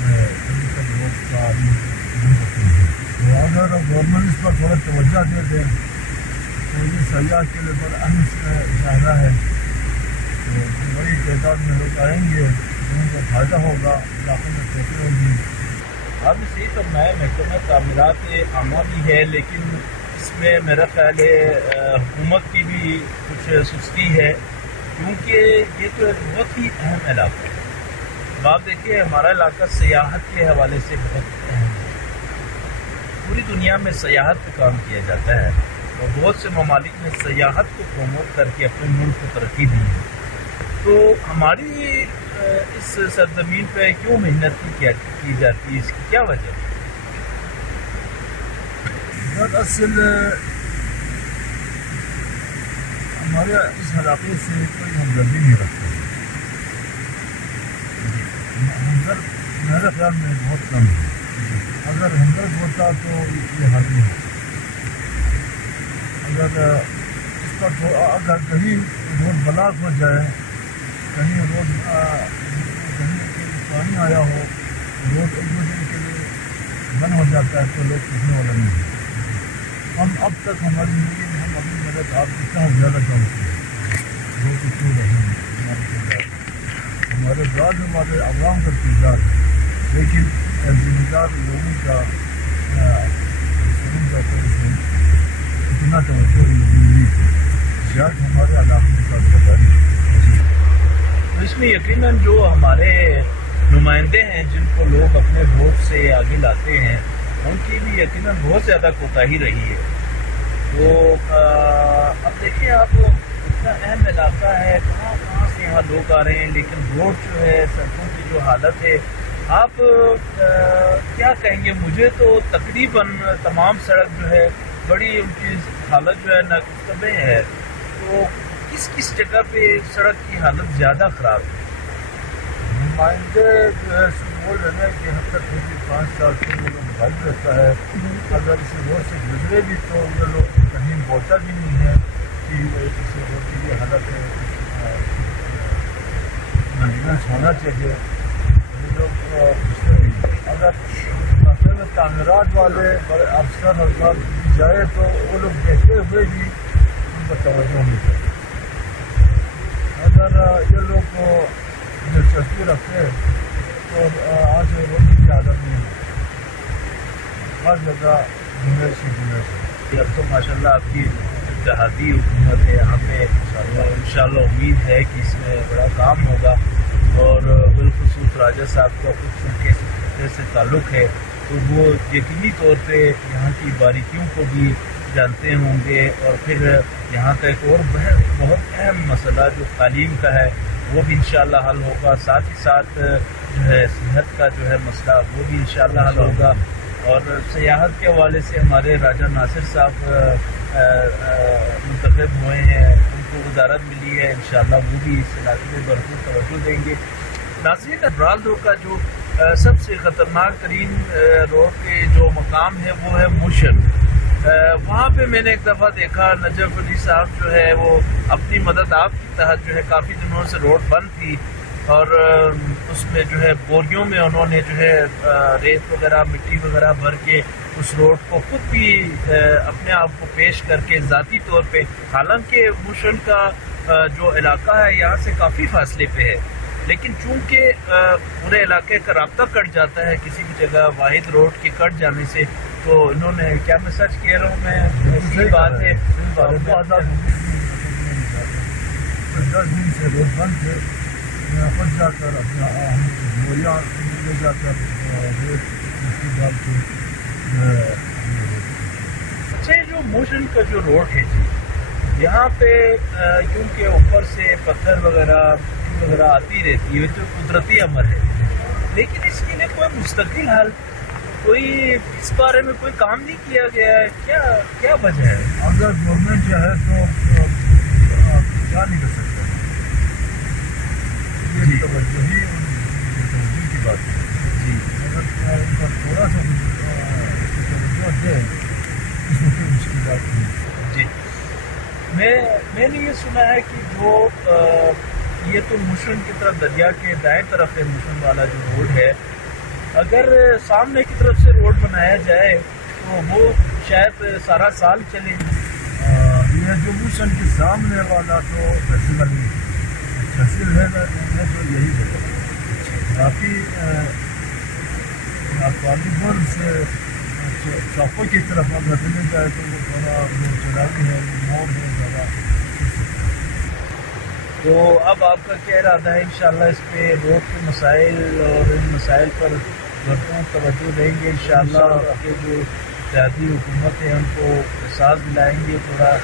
ابھی تک روڈ کا نہیں ہے. تو اگر گورنمنٹ اس پر تھوڑا توجہ دے دیں تو یہ سیاح کے لیے بڑا اہم اشارہ ہے. تو بڑی تعداد میں لوگ آئیں گے، ان کو فائدہ ہوگا، علاقے میں ترقی ہوگی. آپ نے صحیح فرمایا، محکمہ تعمیرات عامہ بھی ہے، لیکن اس میں میرا خیال ہے حکومت کی بھی کچھ سستی ہے، کیونکہ یہ تو ایک بہت ہی اہم علاقہ ہے. آپ دیکھیے ہمارا علاقہ سیاحت کے حوالے سے بہت اہم ہے. پوری دنیا میں سیاحت پہ کام کیا جاتا ہے اور بہت سے ممالک نے سیاحت کو پروموٹ کر کے اپنے ملک کو ترقی دی ہے. تو ہماری اس سرزمین پہ کیوں محنت کی جاتی ہے؟ اس کی کیا وجہ ہے؟ دراصل ہمارے اس علاقے سے کوئی ہمدردی نہیں رکھتا. ہمدرد میرے خیال میں بہت کم ہے. اگر ہمدرد ہوتا تو یہ حل نہیں ہوتا. اگر کہیں روڈ بلاک ہو جائے، کہیں روڈ پانی آیا ہو، روڈ ایک دوسرے کے لیے بند ہو جاتا ہے تو لوگ پوچھنے والا نہیں ہے. ہم اب تک ہماری زندگی میں ہم اپنی مدد آپ کتنا زیادہ کام کیا وہ تو کیوں رہے ہیں ہمارے کردار، ہمارے بعد ہمارے عوام کا کردار ہے. لیکن ذمہ دار لوگوں کا اتنا توجہ نہیں ہے. شاید ہمارے علاقے کے ساتھ بداری ہے. تو اس میں یقیناً جو ہمارے نمائندے ہیں جن کو لوگ اپنے ووٹ سے آگے لاتے ہیں، ان کی بھی یقیناً بہت زیادہ کوتاہی رہی ہے. تو اب دیکھیں آپ، اتنا اہم علاقہ ہے، کہاں کہاں سے یہاں لوگ آ رہے ہیں، لیکن روڈ جو ہے، سڑکوں کی جو حالت ہے، آپ کیا کہیں گے؟ مجھے تو تقریباً تمام سڑک جو ہے بڑی ان کی حالت جو ہے ناقابل ہے. تو کس جگہ پہ سڑک کی حالت زیادہ خراب ہے؟ نمائندے جو ہے بول رہے ہیں کہ ہم تک 5 سال سے لوگوں موبائل رہتا ہے. اگر اس روڈ سے گزرے بھی تو یہ لوگ کہیں بولتا بھی نہیں ہے کہ اس روڈ کی یہ حالت ہے، مینٹیننس ہونا چاہیے. یہ لوگ پوچھتے نہیں. اگر مسئلہ تعمیرات والے بڑے افسر اور جائے تو وہ لوگ دیکھتے ہوئے بھی ان پر توجہ نہیں کرتے. اگر یہ لوگ دلچسپی رکھتے تو آج روڈ کی عادت نہیں ہے. ہر جگہ گنجائش ہی گنجائش ہے. اب تو ماشاء اللہ آپ کی اتحادی حکومت ہے یہاں پہ، انشاءاللہ امید ہے کہ اس میں بڑا کام ہوگا. اور بالخصوص راجہ صاحب کا کچھ کے خطے سے تعلق ہے تو وہ یقینی طور پہ یہاں کی باریکیوں کو بھی جانتے ہوں گے. اور پھر یہاں کا ایک اور بہت اہم مسئلہ جو تعلیم کا ہے وہ بھی انشاءاللہ حل ہوگا. ساتھ ہی ساتھ جو ہے صحت کا جو ہے مسئلہ وہ بھی انشاءاللہ حل ہوگا. اور سیاحت کے حوالے سے ہمارے راجہ ناصر صاحب منتخب ہوئے ہیں، ان کو وزارت ملی ہے، انشاءاللہ وہ بھی اس علاقے میں بھرپور توجہ دیں گے. ناصرین، ابرال روڈ کا جو سب سے خطرناک ترین روڈ کے جو مقام ہے وہ ہے موشن. وہاں پہ میں نے ایک دفعہ دیکھا نجف علی صاحب جو ہے وہ اپنی مدد آپ کی تحت جو ہے کافی دنوں سے روڈ بند تھی، اور اس میں جو ہے بوریوں میں انہوں نے جو ہے ریت وغیرہ مٹی وغیرہ بھر کے اس روڈ کو خود بھی اپنے آپ کو پیش کر کے ذاتی طور پہ، حالانکہ موشن کا جو علاقہ ہے یہاں سے کافی فاصلے پہ ہے، لیکن چونکہ پورے علاقے کا رابطہ کٹ جاتا ہے کسی بھی جگہ واحد روڈ کے کٹ جانے سے، تو انہوں نے، کیا میں سچ کہہ رہا ہوں؟ میں صحیح بات ہے. 10 دن سے روڈ بند تھے، خود جا کر اپنا بوریاں لے جا کر ڈال کے. اچھا، یہ جو موشن کا جو روڈ ہے جی، یہاں پہ کیونکہ اوپر سے پتھر وغیرہ آتی رہتی ہے تو قدرتی امر ہے، لیکن اس کے لیے کوئی مستقل حل، کوئی اس بارے میں کوئی کام نہیں کیا گیا ہے، کیا وجہ ہے؟ اگر گورنمنٹ جو ہے تو کیا نہیں کر سکتا. یہ توجہ کی بات ہے جی. اگر ان کا تھوڑا سا توجہ دے اس میں کوئی مشکلات نہیں. جی، میں نے یہ سنا ہے کہ جو یہ تو موشن کی طرف دریا کے دائیں طرف ہے موشن والا جو روڈ ہے، اگر سامنے کی طرف سے روڈ بنایا جائے تو وہ شاید سارا سال چلے. یہ جو موشن کے سامنے والا تو فیسٹیول ہے تو یہی ہے. باقی پالیگون سے چوپو کی طرف اگر چلے جائے تو وہ تھوڑا چلاتی ہے, موڑ ہے زیادہ. تو اب آپ کا کیا ارادہ ہے انشاءاللہ اس پہ روڈ کے مسائل اور ان مسائل پر بھرپور توجہ دیں گے انشاءاللہ کہ جو اتحادی حکومت ہے ان کو احساس دلائیں گے تھوڑا.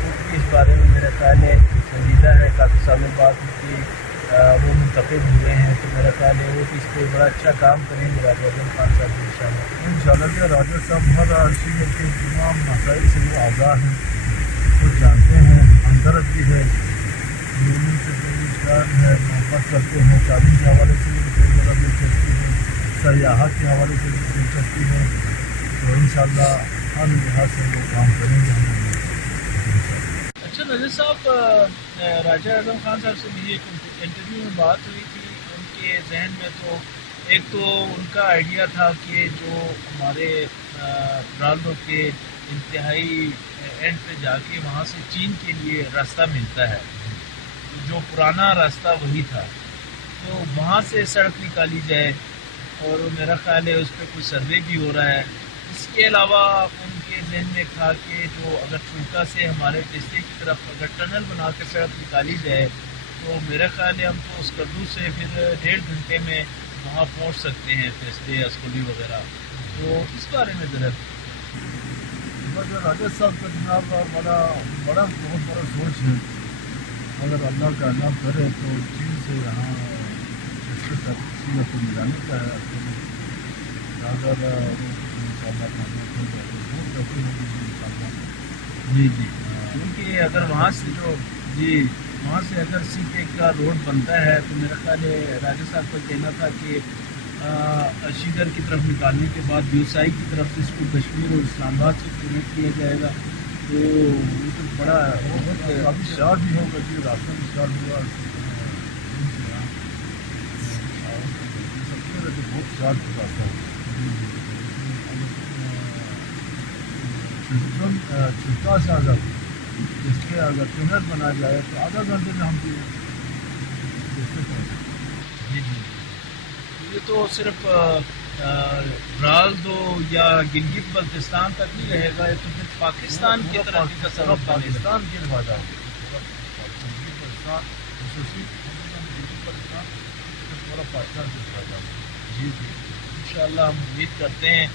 کیونکہ اس بارے میں میرا خیال ہے سنجیدہ ہے, کافی سالوں بعد کی وہ منتخب ہوئے ہیں تو میرا خیال ہے وہ اس پہ بڑا اچھا کام کریں گے راجہ اعظم خان صاحب انشاءاللہ. کہ راجہ صاحب ہر عرصیت کے تمام مسائل سے وہ آگاہ ہیں, خود جانتے ہیں, ہمدرد بھی ہے, یونین سے پیار ہے, محبت کرتے ہیں, تعلیم کے حوالے سے بھی بڑا دلچسپی ہے, سیاحت کے حوالے سے بھی دلچسپی ہے. تو انشاءاللہ ہر لحاظ سے وہ کام کریں گے. اچھا نذیر صاحب, راجہ اعظم خان صاحب سے میری ایک انٹرویو میں بات ہوئی تھی. ان کے ذہن میں تو ایک تو ان کا آئیڈیا تھا کہ جو ہمارے برالدو کے انتہائی اینڈ پہ جا کے وہاں سے چین کے لیے راستہ ملتا ہے, جو پرانا راستہ وہی تھا, تو وہاں سے سڑک نکالی جائے. اور میرا خیال ہے اس پہ کوئی سروے بھی ہو رہا ہے. اس کے علاوہ ان کے ذہن میں تھا کہ جو اگر چولکا سے ہمارے ٹیسٹے کی طرف اگر ٹنل بنا کے سڑک نکالی جائے تو میرا خیال ہے ہم تو اس کردو سے پھر 1.5 گھنٹے میں وہاں پہنچ سکتے ہیں, ٹیسٹے اسکولی وغیرہ. تو اس بارے میں ذرا راجہ صاحب کا جناب بہت بڑا سوچ ہے. اگر اللہ کا اللہ کرے تو چین سے یہاں کو ملانے کا ہے. اگر جی کیونکہ اگر وہاں سے وہاں سے اگر سی پیک کا روڈ بنتا ہے تو میرا خیال ہے راجہ صاحب کا کہنا تھا کہ شیگر کی طرف نکالنے کے بعد بیوسائی کی طرف سے اس کو کشمیر اور اسلام آباد سے کنیکٹ کیا جائے گا تو یہ تو بڑا کافی شارٹ بھی ہوگا کہ راستہ بھی شارٹ ہوا. بہت شارٹ راستہ ہے. چھوٹا سا اگر اس کے اگر ٹنل بنا جائے تو آدھا گھنٹے میں ہم جی یہ تو صرف برالدو یا گلگت بلتستان تک نہیں رہے گا, یہ تو پھر پاکستان کی طرف کا سبب پاکستان کے فائدہ جی انشاءاللہ ہم امید کرتے ہیں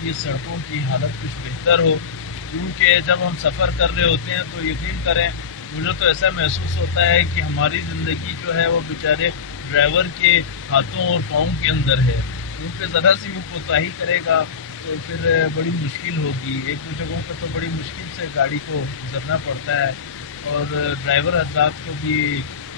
کہ یہ سڑکوں کی حالت کچھ بہتر ہو. کیونکہ جب ہم سفر کر رہے ہوتے ہیں تو یقین کریں مجھے تو ایسا محسوس ہوتا ہے کہ ہماری زندگی جو ہے وہ بیچارے ڈرائیور کے ہاتھوں اور پاؤں کے اندر ہے. کیونکہ ذرا سی وہ کوتاہی کرے گا تو پھر بڑی مشکل ہوگی. ایک دو جگہوں پہ تو بڑی مشکل سے گاڑی کو گزرنا پڑتا ہے, اور ڈرائیور حضرات کو بھی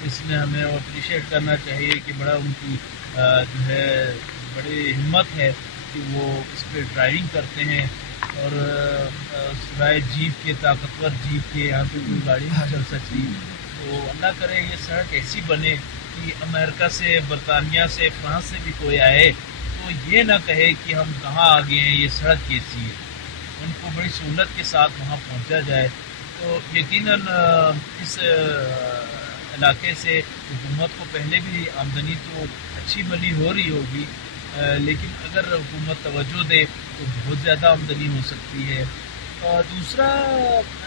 اس میں ہمیں اپریشیٹ کرنا چاہیے کہ بڑا ان کی جو ہے بڑی ہمت ہے کہ وہ اس پہ ڈرائیونگ کرتے ہیں. اور سوائے جیپ کے, طاقتور جیپ کے یہاں پہ کوئی گاڑی نہیں چل سکتی. تو اللہ کرے یہ سڑک ایسی بنے کہ امریکہ سے, برطانیہ سے, فرانس سے بھی کوئی آئے تو یہ نہ کہے کہ ہم کہاں آ گئے ہیں, یہ سڑک کیسی ہے. ان کو بڑی سہولت کے ساتھ وہاں پہنچا جائے. تو یقیناً اس علاقے سے حکومت کو پہلے بھی آمدنی تو اچھی بلی ہو رہی ہوگی, لیکن اگر حکومت توجہ دے تو بہت زیادہ آمدنی ہو سکتی ہے. اور دوسرا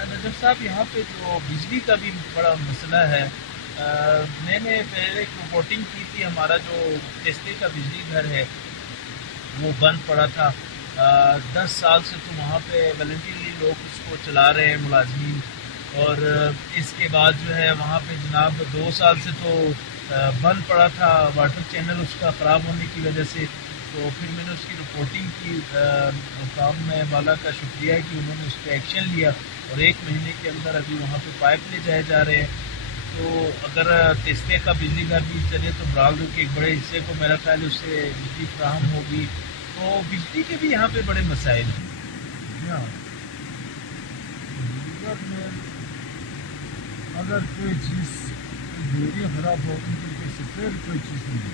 نجف صاحب یہاں پہ جو بجلی کا بھی بڑا مسئلہ ہے. میں نے پہلے ایک رپورٹنگ کی تھی, ہمارا جو ٹیسٹے کا بجلی گھر ہے وہ بند پڑا تھا. 10 سال سے تو وہاں پہ والنٹیرلی لوگ اس کو چلا رہے ہیں ملازمین, اور اس کے بعد جو ہے وہاں پہ جناب 2 سال سے تو بند پڑا تھا واٹر چینل اس کا خراب ہونے کی وجہ سے. تو پھر میں نے اس کی رپورٹنگ کی, حکام میں والا کا شکریہ کہ انہوں نے اس پہ ایکشن لیا, اور 1 مہینے کے اندر ابھی وہاں پہ پائپ لے جائے جا رہے ہیں. تو اگر تیستے کا بجلی گھر بھی چلے تو برالدو کے ایک بڑے حصے کو میرا خیال ہے اس سے بجلی فراہم ہوگی. تو بجلی کے بھی یہاں پہ بڑے مسائل ہیں. اگر کوئی چیز بیٹری خراب ہو ان کی سفید کوئی چیز نہیں ہے,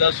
10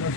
10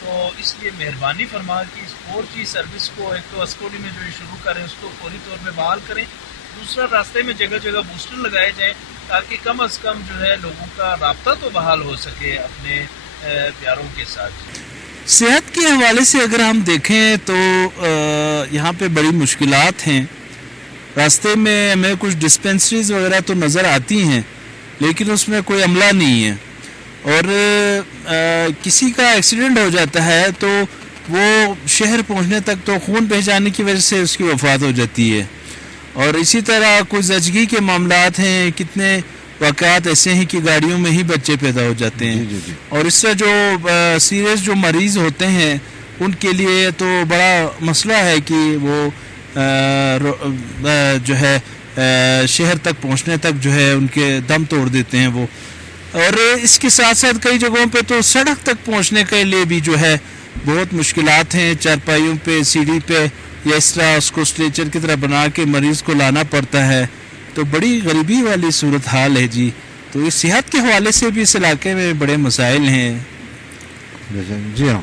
تو اس لیے مہربانی فرما کہ اس 4G سروس کو ایک تو اسکولی میں جو یہ شروع کریں اس کو فوری طور پہ بحال کریں، دوسرا راستے میں جگہ جگہ بوسٹر لگائے جائیں تاکہ کم از کم جو ہے لوگوں کا رابطہ تو بحال ہو سکے اپنے پیاروں کے ساتھ۔ صحت کے حوالے سے اگر ہم دیکھیں تو یہاں پہ بڑی مشکلات ہیں، راستے میں ہمیں کچھ ڈسپنسریز وغیرہ تو نظر آتی ہیں لیکن اس میں کوئی عملہ نہیں ہے، اور کسی کا ایکسیڈنٹ ہو جاتا ہے تو وہ شہر پہنچنے تک تو خون بہہ جانے کی وجہ سے اس کی وفات ہو جاتی ہے، اور اسی طرح کوئی زچگی کے معاملات ہیں، کتنے واقعات ایسے ہیں کہ گاڑیوں میں ہی بچے پیدا ہو جاتے ہیں، اور اس سے جو سیریس جو مریض ہوتے ہیں ان کے لیے تو بڑا مسئلہ ہے کہ وہ جو ہے شہر تک پہنچنے تک جو ہے ان کے دم توڑ دیتے ہیں وہ، اور اس کے ساتھ ساتھ کئی جگہوں پہ تو سڑک تک پہنچنے کے لیے بھی جو ہے بہت مشکلات ہیں، چارپائیوں پہ، سیڑھی پہ یا اس طرح اس کو اسٹریچر کی طرح بنا کے مریض کو لانا پڑتا ہے، تو بڑی غریبی والی صورتحال ہے جی۔ تو اس صحت کے حوالے سے بھی اس علاقے میں بڑے مسائل ہیں۔ جی ہاں،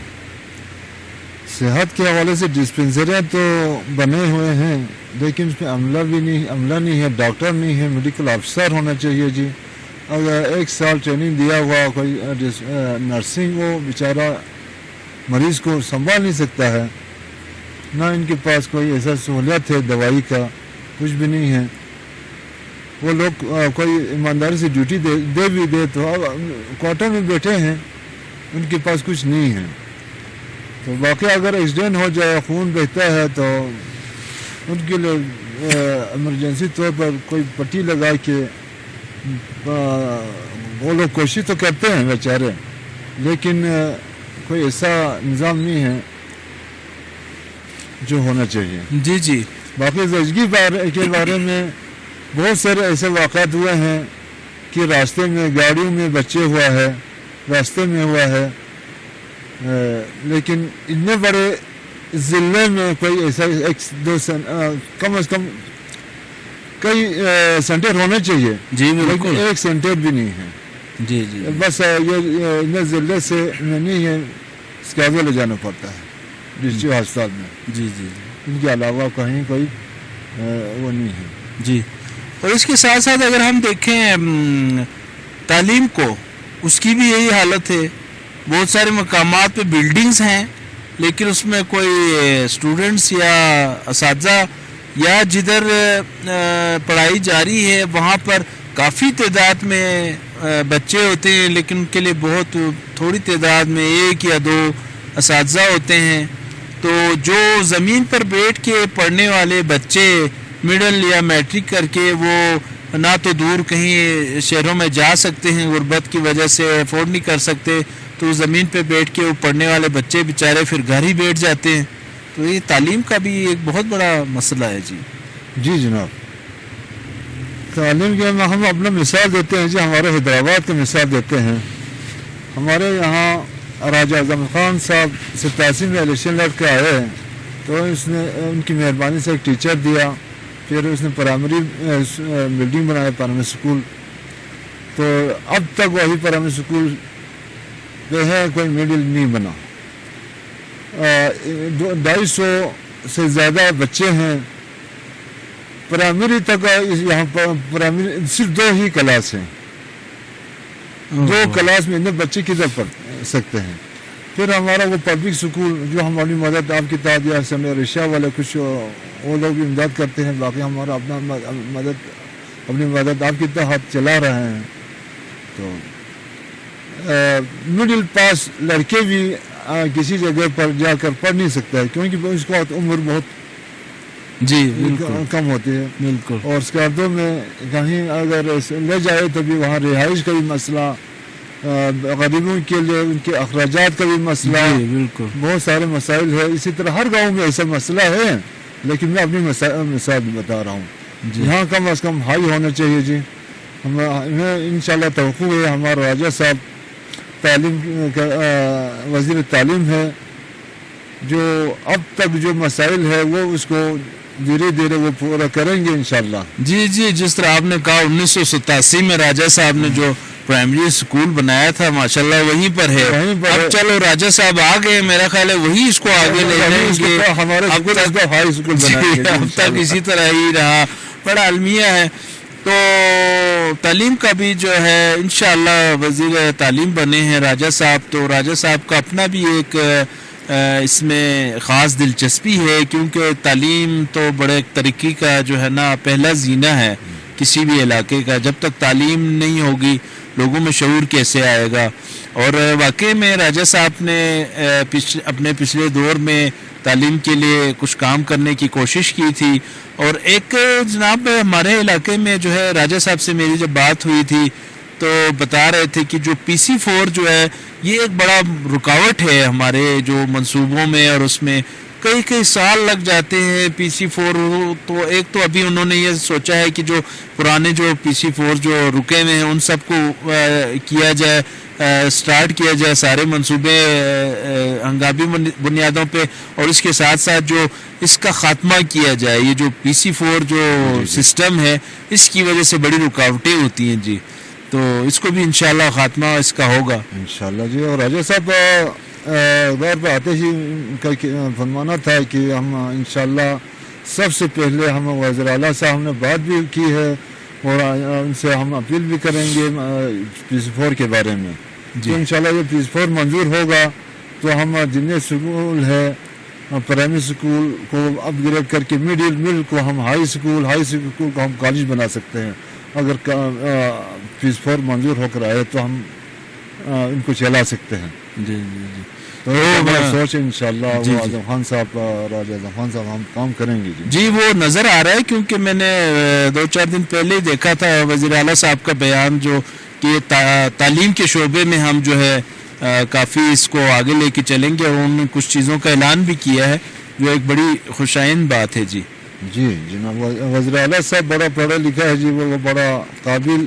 صحت کے حوالے سے ڈسپنسریاں تو بنے ہوئے ہیں لیکن اس میں عملہ نہیں ہے، ڈاکٹر نہیں ہے، میڈیکل افسر ہونا چاہیے جی۔ اگر 1 سال ٹریننگ دیا ہوا کوئی نرسنگ، وہ بیچارہ مریض کو سنبھال نہیں سکتا ہے، نہ ان کے پاس کوئی ایسا سہولیت ہے دوائی کا، کچھ بھی نہیں ہے۔ وہ لوگ کوئی ایمانداری سے ڈیوٹی دے بھی دے تو اب کوارٹر میں بیٹھے ہیں، ان کے پاس کچھ نہیں ہے۔ تو واقعہ اگر ایکسیڈنٹ ہو جائے، خون بہتا ہے، تو ان کے لیے ایمرجنسی طور پر کوئی پٹی لگا کے وہ لوگ کوشش تو کرتے ہیں بیچارے، لیکن کوئی ایسا نظام نہیں ہے جو ہونا چاہیے۔ جی جی، باقی زچگی کے بارے میں بہت سارے ایسے واقعات ہوئے ہیں کہ راستے میں گاڑیوں میں بچے ہوا ہے، راستے میں ہوا ہے، لیکن اتنے بڑے ضلع میں کوئی ایسا 1-2 کم از کم کئی سینٹر ہونے چاہیے جی لیکن بالکل، ایک سینٹر بھی نہیں ہے۔ جی جی بس یہ ضلع سے نہیں ہے، اسکازو لے جانا پڑتا ہے ڈسٹرکٹ ہسپتال میں، جی جی ان کے علاوہ کہیں کوئی وہ نہیں ہے۔ جی۔ اور اس کے ساتھ ساتھ اگر ہم دیکھیں تعلیم کو، اس کی بھی یہی حالت ہے، بہت سارے مقامات پہ بلڈنگز ہیں لیکن اس میں کوئی اسٹوڈنٹس یا اساتذہ یا جدھر پڑھائی جاری ہے وہاں پر کافی تعداد میں بچے ہوتے ہیں لیکن ان کے لیے بہت تھوڑی تعداد میں 1 یا 2 اساتذہ ہوتے ہیں، تو جو زمین پر بیٹھ کے پڑھنے والے بچے مڈل یا میٹرک کر کے وہ نہ تو دور کہیں شہروں میں جا سکتے ہیں، غربت کی وجہ سے افورڈ نہیں کر سکتے، تو زمین پہ بیٹھ کے وہ پڑھنے والے بچے بیچارے پھر گھر ہی بیٹھ جاتے ہیں، تو یہ تعلیم کا بھی ایک بہت بڑا مسئلہ ہے جی۔ جی جناب، تعلیم کے ہم اپنا مثال دیتے ہیں جی، ہمارے حیدرآباد کی مثال دیتے ہیں۔ ہمارے یہاں راجہ اعظم خان صاحب 87 میں الیکشن لڑ کے آئے، تو اس نے ان کی مہربانی سے ایک ٹیچر دیا، پھر اس نے پرائمری بلڈنگ بنایا، پرائمری اسکول، تو اب تک وہی پرائمری اسکول جو ہے کوئی مڈل نہیں بنا۔ 250 سے زیادہ بچے ہیں، پرائمری تک یہاں پر پرائمری صرف 2 ہی کلاس ہیں، 2 کلاس میں اتنے بچے کدھر پڑھ سکتے ہیں۔ پھر ہمارا وہ پبلک اسکول جو ہماری مدد آپ کی تعداد یا سمے رشا والے کچھ وہ لوگ بھی امداد کرتے ہیں، باقی ہمارا اپنا اپنی مدد آپ کی تحت چلا رہے ہیں۔ تو مڈل پاس لڑکے بھی کسی جگہ پر جا کر پڑھ نہیں سکتا ہے کیونکہ اس کو عمر بہت جی بالکل کم ہوتی ہے، بالکل، اور اسکارڈو میں کہیں اگر لے جائے تو بھی وہاں رہائش کا بھی مسئلہ، غریبوں کے لیے ان کے اخراجات کا بھی مسئلہ، جی بالکل، بہت سارے مسائل ہے۔ اسی طرح ہر گاؤں میں ایسا مسئلہ ہے، لیکن میں اپنی مثال بتا رہا ہوں۔ جی یہاں کم از کم ہائی ہونا چاہیے جی۔ ہمیں انشاءاللہ توقع ہے، ہمارا راجہ صاحب تعلیم کا وزیر تعلیم ہے، جو اب تک جو مسائل ہے وہ اس کو دھیرے دھیرے وہ پورا کریں گے انشاءاللہ۔ جی جی، جس طرح آپ نے کہا 1987 میں راجہ صاحب نے جو پرائمری اسکول بنایا تھا ماشاءاللہ وہیں پر ہے. وہیں پر ہے. اب چلو راجہ صاحب آ گئے, میرا خیال ہے وہی اس کو آگے لے جائیں گے. ہمارے اب اسکول تک- اس کا ہائی اسکول جی، بنا کے اب تک اسی طرح ہی رہا, بڑا المیہ ہے. تو تعلیم کا بھی جو ہے انشاءاللہ وزیر تعلیم بنے ہیں راجہ صاحب, تو راجہ صاحب کا اپنا بھی ایک اس میں خاص دلچسپی ہے, کیونکہ تعلیم تو بڑے ترقی کا جو ہے نا پہلا زینہ ہے کسی بھی علاقے کا. جب تک تعلیم نہیں ہوگی لوگوں میں شعور کیسے آئے گا. اور واقعی میں راجہ صاحب نے اپنے پچھلے دور میں تعلیم کے لیے کچھ کام کرنے کی کوشش کی تھی. اور ایک جناب ہمارے علاقے میں جو ہے راجہ صاحب سے میری جب بات ہوئی تھی تو بتا رہے تھے کہ جو PC4 جو ہے یہ ایک بڑا رکاوٹ ہے ہمارے جو منصوبوں میں, اور اس میں کئی سال لگ جاتے ہیں. PC4 تو ایک تو ابھی انہوں نے یہ سوچا ہے کہ جو پرانے جو PC4 جو رکے ہوئے ہیں ان سب کو کیا جائے, سٹارٹ کیا جائے سارے منصوبے ہنگامی بنیادوں پہ, اور اس کے ساتھ ساتھ جو اس کا خاتمہ کیا جائے. یہ جو PC4 جو سسٹم ہے اس کی وجہ سے بڑی رکاوٹیں ہوتی ہیں جی, تو اس کو بھی انشاءاللہ خاتمہ اس کا ہوگا انشاءاللہ جی. اور راجہ صاحب دور پہ آتے ہی ان کا فرمانا تھا کہ ہم انشاءاللہ سب سے پہلے ہم وزیر اعلیٰ صاحب نے بات بھی کی ہے اور ان سے ہم اپیل بھی کریں گے PC4 کے بارے میں. تو انشاءاللہ یہ PC4 منظور ہوگا تو ہم جتنے سکول ہے پرائمری اسکول کو اپ گریڈ کر کے مڈل کو ہم ہائی اسکول کو ہم کالج بنا سکتے ہیں. اگر PC4 منظور ہو کر آئے تو ہم ان کو چلا سکتے ہیں. جی. تو ہماری سوچ انشاءاللہ وہ اعظم خان صاحب راجہ اعظم خان صاحب ہم کام کریں گے جی. وہ نظر آ رہا ہے کیونکہ میں نے 2-4 دن پہلے ہی دیکھا تھا وزیر اعلیٰ صاحب کا بیان جو کہ تعلیم کے شعبے میں ہم جو ہے کافی اس کو آگے لے کے چلیں گے, اور انہوں نے کچھ چیزوں کا اعلان بھی کیا ہے جو ایک بڑی خوشائند بات ہے. جی جناب وزیر اعلیٰ صاحب بڑا پڑھا لکھا ہے جی, وہ بڑا قابل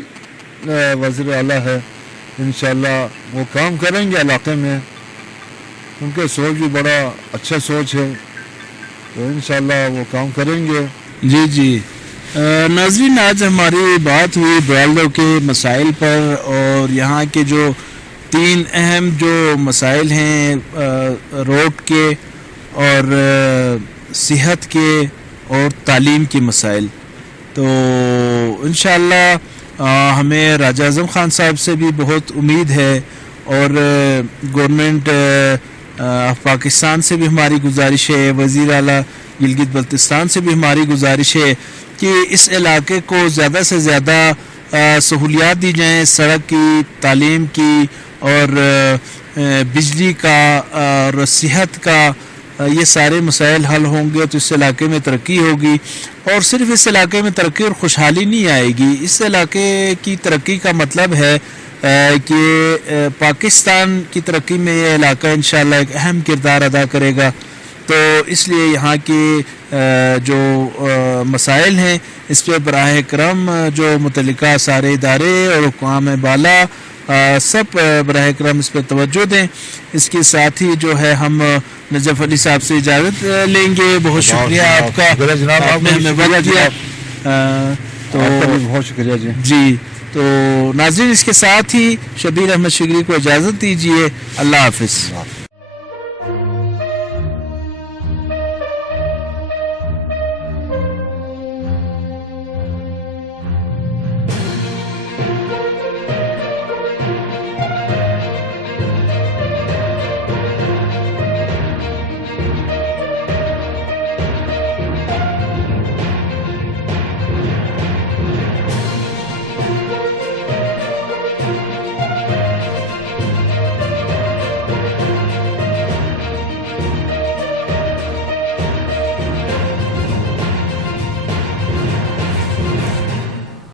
وزیر اعلیٰ ہے. انشاءاللہ وہ کام کریں گے علاقے میں, ان کے سوچ بھی بڑا اچھا سوچ ہے, تو انشاءاللہ وہ کام کریں گے. جی. ناظرین, آج ہماری بات ہوئی برالدہ کے مسائل پر, اور یہاں کے جو 3 اہم جو مسائل ہیں روڈ کے اور صحت کے اور تعلیم کے مسائل. تو انشاءاللہ ہمیں راجہ اعظم خان صاحب سے بھی بہت امید ہے, اور گورنمنٹ پاکستان سے بھی ہماری گزارش ہے, وزیر اعلیٰ گلگت بلتستان سے بھی ہماری گزارش ہے کہ اس علاقے کو زیادہ سے زیادہ سہولیات دی جائیں, سڑک کی, تعلیم کی اور بجلی کا اور صحت کا. یہ سارے مسائل حل ہوں گے تو اس علاقے میں ترقی ہوگی. اور صرف اس علاقے میں ترقی اور خوشحالی نہیں آئے گی, اس علاقے کی ترقی کا مطلب ہے کہ پاکستان کی ترقی میں یہ علاقہ انشاءاللہ ایک اہم کردار ادا کرے گا. تو اس لیے یہاں کے جو مسائل ہیں اس پہ براہ کرم جو متعلقہ سارے ادارے اور حکام بالا سب براہ کرم اس پہ توجہ دیں. اس کے ساتھ ہی جو ہے ہم نجف علی صاحب سے اجازت لیں گے. بہت شکریہ آپ کا, آپ نے ہمیں وقت دیا. تو بہت شکریہ جی. تو ناظرین, اس کے ساتھ ہی شبیر احمد شگری کو اجازت دیجیے. اللہ حافظ.